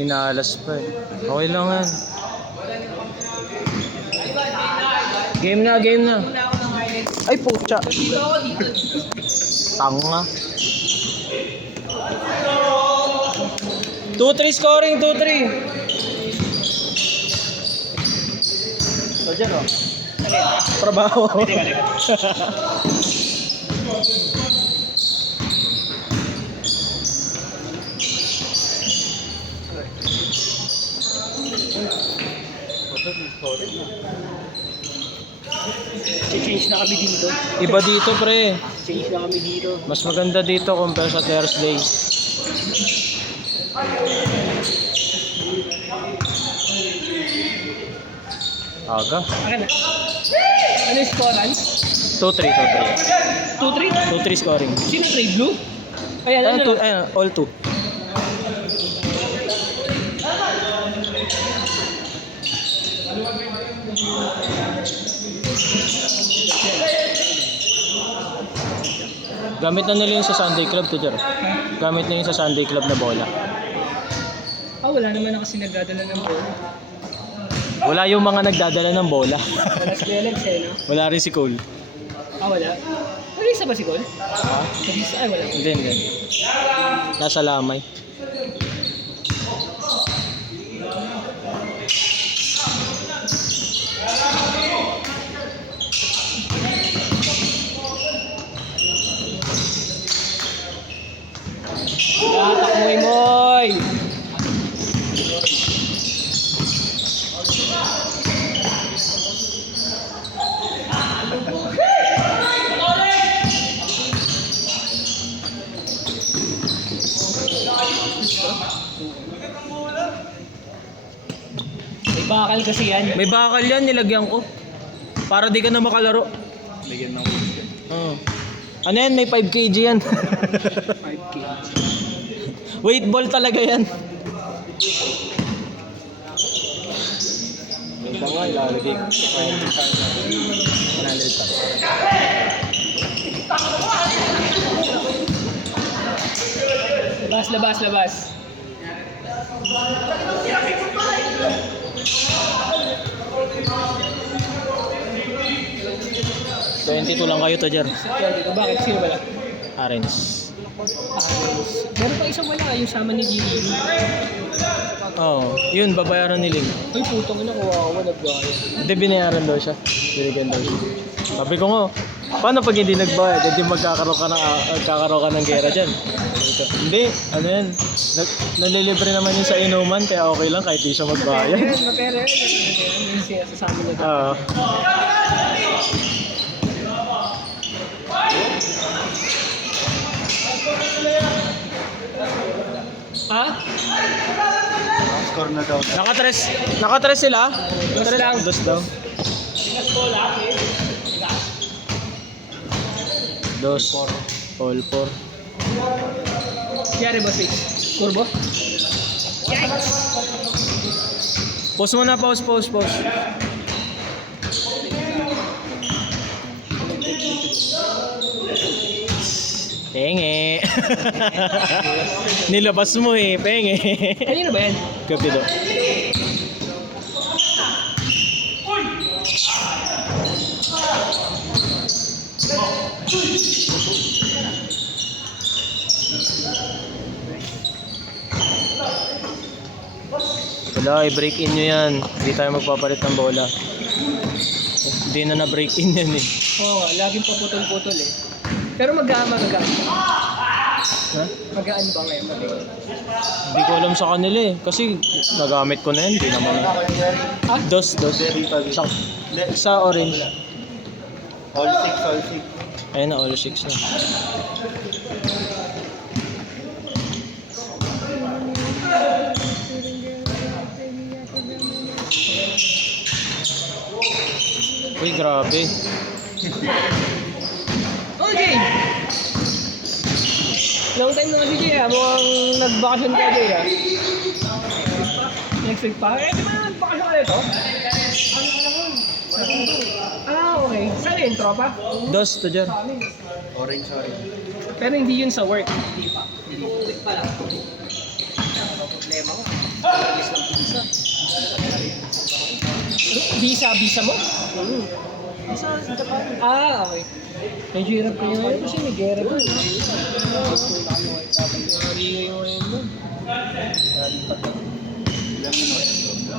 Inalas pa eh. Okay lang yan. Game na, game na. Ay, pucha. Tanga. 2-3 scoring, 2-3. So, dyan o. Trabaho. Change na kami dito. Iba dito, pre. Change na kami dito. Mas maganda dito compare sa Thursday. Aga. Akin na. Ano yung scorean? 2-3, 2-3. 2-3? 2-3 scoring. Sino trade blue? Ayan, ano na? Ayan, all 2. Gamit na nila yung sa Sunday Club, Tudor. Gamit na yung sa Sunday Club na bola. Wala naman ako kasi nagdadala ng bola. Wala yung mga nagdadala ng bola. Wala si Alex eh, no? Wala rin si Cole. Wala. Nag-isa ba si Cole? Ha? Nag-isa? Ay, wala. Hindi, hindi. Nasa lamay. Takmoy moy! May bakal kasi yan. May bakal yan, nilagyan ko. Para di ka na makalaro. Lagyan ng Oo. Ano yan? May 5 kg yan. 5K. Weight ball talaga yan. Ito nga, ilalagay ko. 100 pa. Labas, labas, labas. $22 lang kayo, Tudor. Dito, bakit? Sino ba lang? Arens. Meron pa isang wala, yung sama ni Gigi. Oo. Yun, babayaran ni Ling. Ay, putong ina, kawawa, nagbayad. Hindi, binayaran daw siya. Binigyan daw siya. Sabi ko nga, paano pag hindi nagbayad? Hindi magkakaroon ka ng gera dyan. Hindi, ano yan. Nalilibre naman yun sa inuman, kaya okay lang kahit di siya magbayad. Mapera yun. Yung siya sasama niya. Oo. Ha? Score na daw. Nakatres sila? Dos lang. Dos daw. Dos. All 4. Yari ba, Six? Kurbo? Pause mo na, pause. Penge. Nilabas mo eh, penge. Kanino ba yan? Kapido. Wala, i-break in nyo yan. Hindi tayo magpapalit ng bola. Hindi na na-break in yan eh. Oo, laging paputol-putol eh. Pero magaan. Ha? Magaan ba ngayon? Magaan. Hindi ko alam sa kanila eh. Kasi nagamit ko na yan. Hindi naman. Ha? Dos. Sa orange. All 6. Ayun na, all 6 na. Uy, grabe. Okay! Long time na DJ ha, mukhang nag-vacation ka DJ ha. Next week pa? Di ba nag-vacation ka nito? Okay. Saan yun? Tropa? Dos to dyan. Orange. Pero hindi yun sa work. Hindi pa. Ulit pala. Problema ko. Alis ng visa. Visa mo? Visa sa Japan. Ah, okay. Medyo hirap kayo ngayon kasi may gera doon.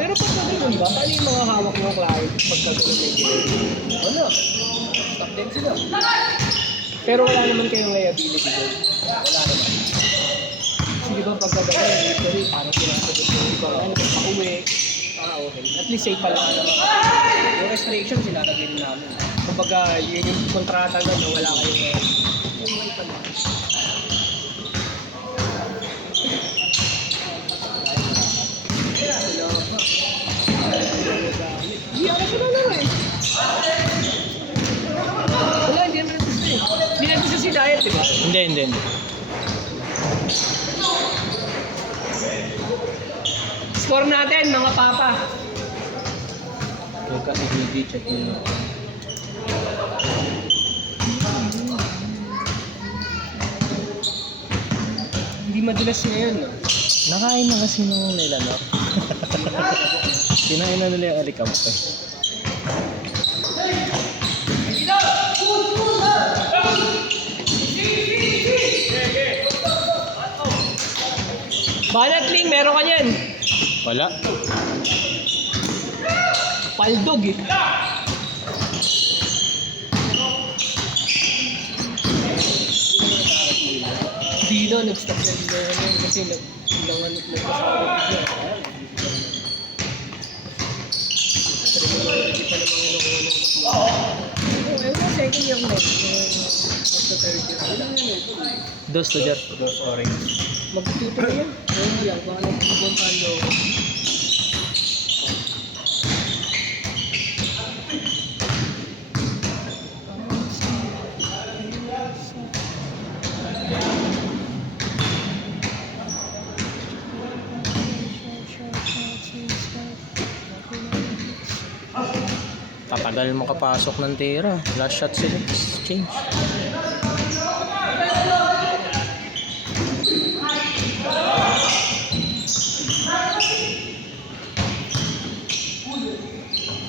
Pero pag gano'n ba, paano yung mga hawak ng client pag gano'n may gera? Ano? Stop din sila. Pero wala naman kayong liability doon. Wala naman. Kasi di ba pag gano'n, usually parang sinasagot yung ikaw, ano, pauwi. Ah, okay. At least safe pala. Yung restriction, sinalagay rin namin. Kumbaga, yun yung kontrata na wala kayong yung pala. Hindi ako sila lang eh. Wala, hindi naman gusto eh. Hindi naman gusto si Diet, di ba? Hindi. Score natin, mga papa. Huwag kasi hindi check nyo. Hindi madulas ngayon, no? Nakain na kasi nung nila, no? Kinain na nila yung alikam ko. Banatling, meron ka niyan. Wala. Paldog eh. Dito, nag-stop na dito ngayon kasi nagsilangan at nagkasama niya. Hindi pa naman kinukuha ng takbo. Ewan ko, second year mo. After third year. Ilang yan eh. Dos to jar. Those orange. Magtuto na yan. Ewan mo lang, baka nagpupuntahan daw ako. Tatagal mo kapasok ng tira. Last shot sila. Change.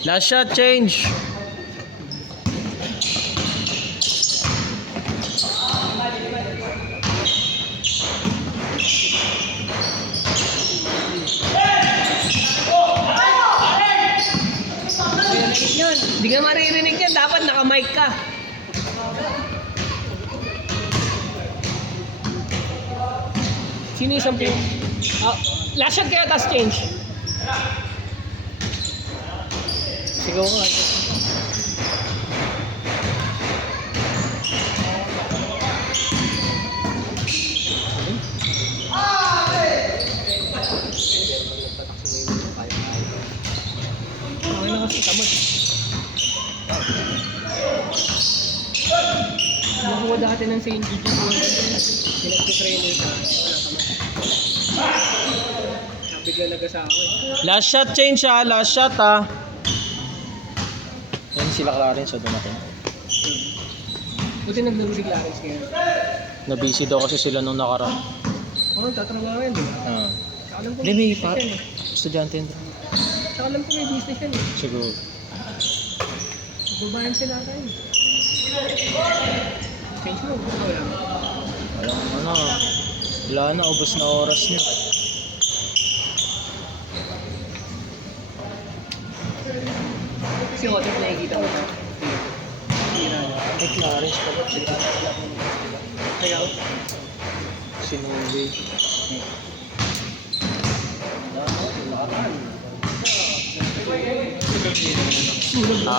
Last shot, change. Hindi ka maririnig yan, dapat naka-mic ka. Sino isang pin? Last shot kayo, tapos change. Sigaw ka. Okay na kasi tamad. Nakuha dati ng St. Gigi ko. Pinagtitrainer ka. Wala tamad. Bigla nag-asawa eh. Last shot, change ah. Last shot ah. Yan sila Clarence sa dumating. Buti naglaro si Clarence ngayon. Na-busy daw kasi sila nung nakaraan. Oo, tatrabaho yan, di ba? Ah. Tsaka alam ko Hindi, may business yan eh. estudyante yun. Tsaka alam ko may business yan eh. Siguro. Babayan sila tayo. Change mo, wala mo. Wala na, ubos na oras niya. Si Otis nakikita mo na. Ay, Clarence pala. Sila. Kaya, Sinuli. Ha?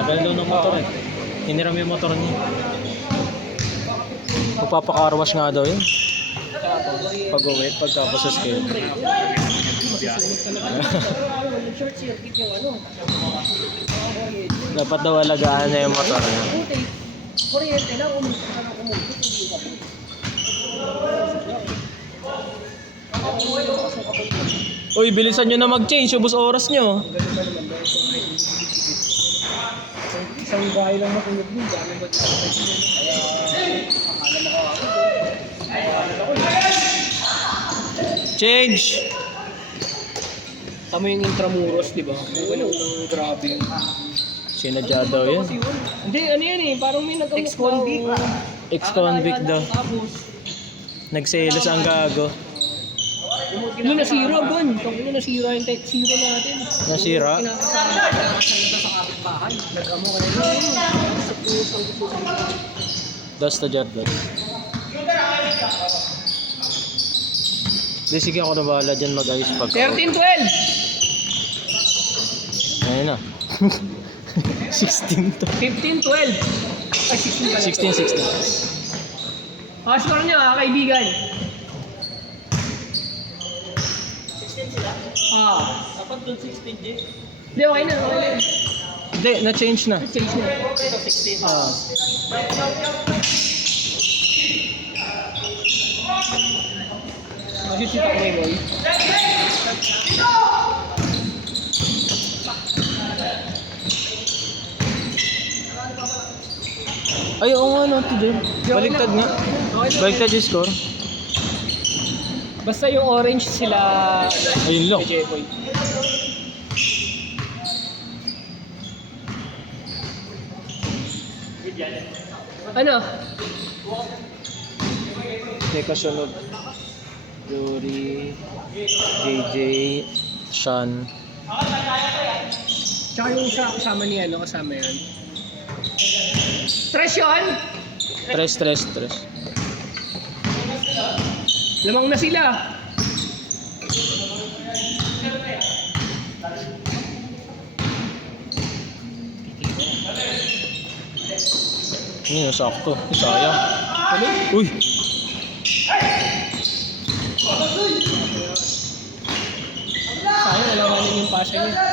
Tagal daw ng motor eh. Hiniram yung motor niya. Magpapakarwash nga daw yun. Pag-uwi, pagkapos sa scale. short circuit yung ano. Dapat daw alagaan na yung motor niya. Buti, kuryente lang, umutot ka ng umutot, hindi ka po. Uy, bilisan nyo na mag-change. Ubus oras nyo. Isang bahay lang matulog din, dami ba dito? Kaya, akala mo ka ako. Change! Tama yung Intramuros, di ba? Ano, grabe yun. Sinadya daw yun. Hindi, ano yan eh, parang may nag-ex-convict. Ex-convict daw. Nagselos ang gago. Yung nasira, Gon. Yung nasira yung tech zero natin. Nasira? Kinakasama sa kapitbahay. Nag-amo ka na yun. Das to jar dos. Di sige ako na bahala dyan mag-ayos pag 13-12! Ayun na. 16 to. 15-12! Ay, 16 pala. 16. Score niya, kaibigan. 16 sila? Dapat doon 16, J. Hindi, okay na, okay na. Hindi, na-change na. Change na. Ito 16. Ah. Mag-shoot si Takboy, boy. Ay, oo nga no, to Jen. Baliktad nga. Baliktad yung score. Basta yung orange sila... Ayun lang. kay Jepoy. Ano? Teka, sunod. Yuri, JJ, Sean. Tsaka yung isa kasama ni ano, kasama yan. Tres yun? Tres. Lamang na sila. Yun, sakto. Sayang. Ano? Uy! Sayang, alam nga yung passion niya.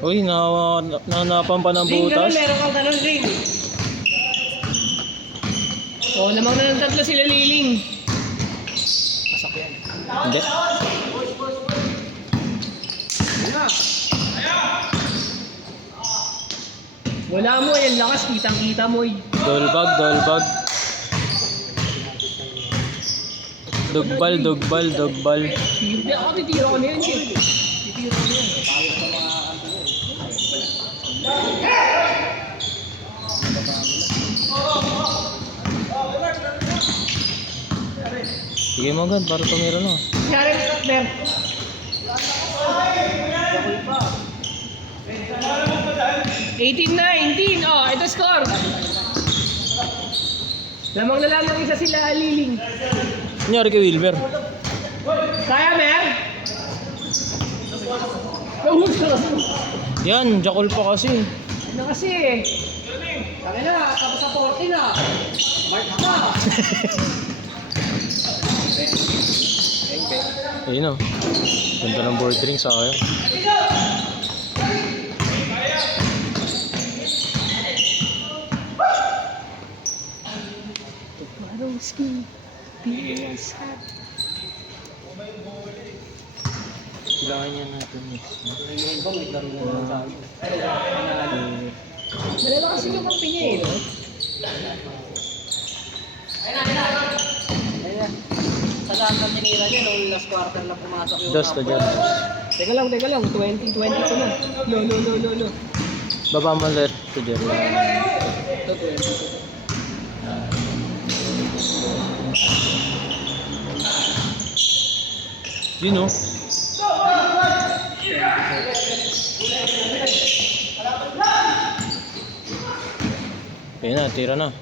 Uy, nanapan pa ng butas. Meron kang ganun, Ring. Oo, lamang na ng tatlo sila Liling. Pasok yan. Hindi. Wala mo, yan lakas, kitang-kita mo. Dolbag. Dogbal. Hindi ako, titira ko na yan, shit. Titira ko na yan. Sige mo agad, para tumira na. Kaya Mer. 18-19. Oh, ito score. Lamang na lamang isa sila Liling. Nangyari kay Wilmer. Kaya, Mer? Nahustos. Yan, Jakol pa kasi. Ano kasi eh? Kaya na, tapos sa 40 na. Mark na. Ayun o. Ganda ng board ring sa akin. Marowski. Pilas. Kailangan niya natin mix. Dalawa kasi yung kampi niya eh, no? Sa lahat ng tinira niya, nung last quarter lang pumasok yung... Dos to dyan. Teka lang. 20 ko na. No. Baba mo left to dyan. Ito, 20 ko. Yun o. Ayun na, tira na.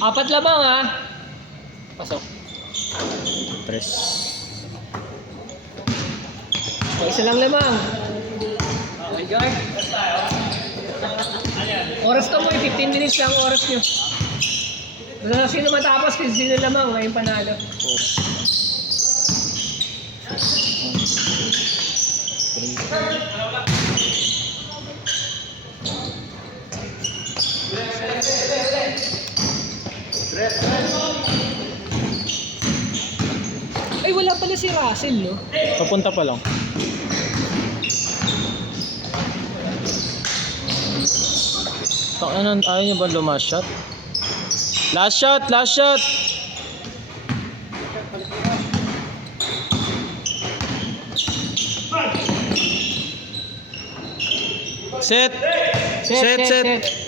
4 lamang ha. Pasok. Press. O, isa lang lamang. Oras to mo eh, 15 minutes lang oras nyo. Basta sino matapos kasi sino lamang, ngayon panalo. Ay, wala pala si Russell, no? Papunta pa lang. Takinan, ayaw niyo ba last shot? Last shot! Last shot! Set! Set! Set!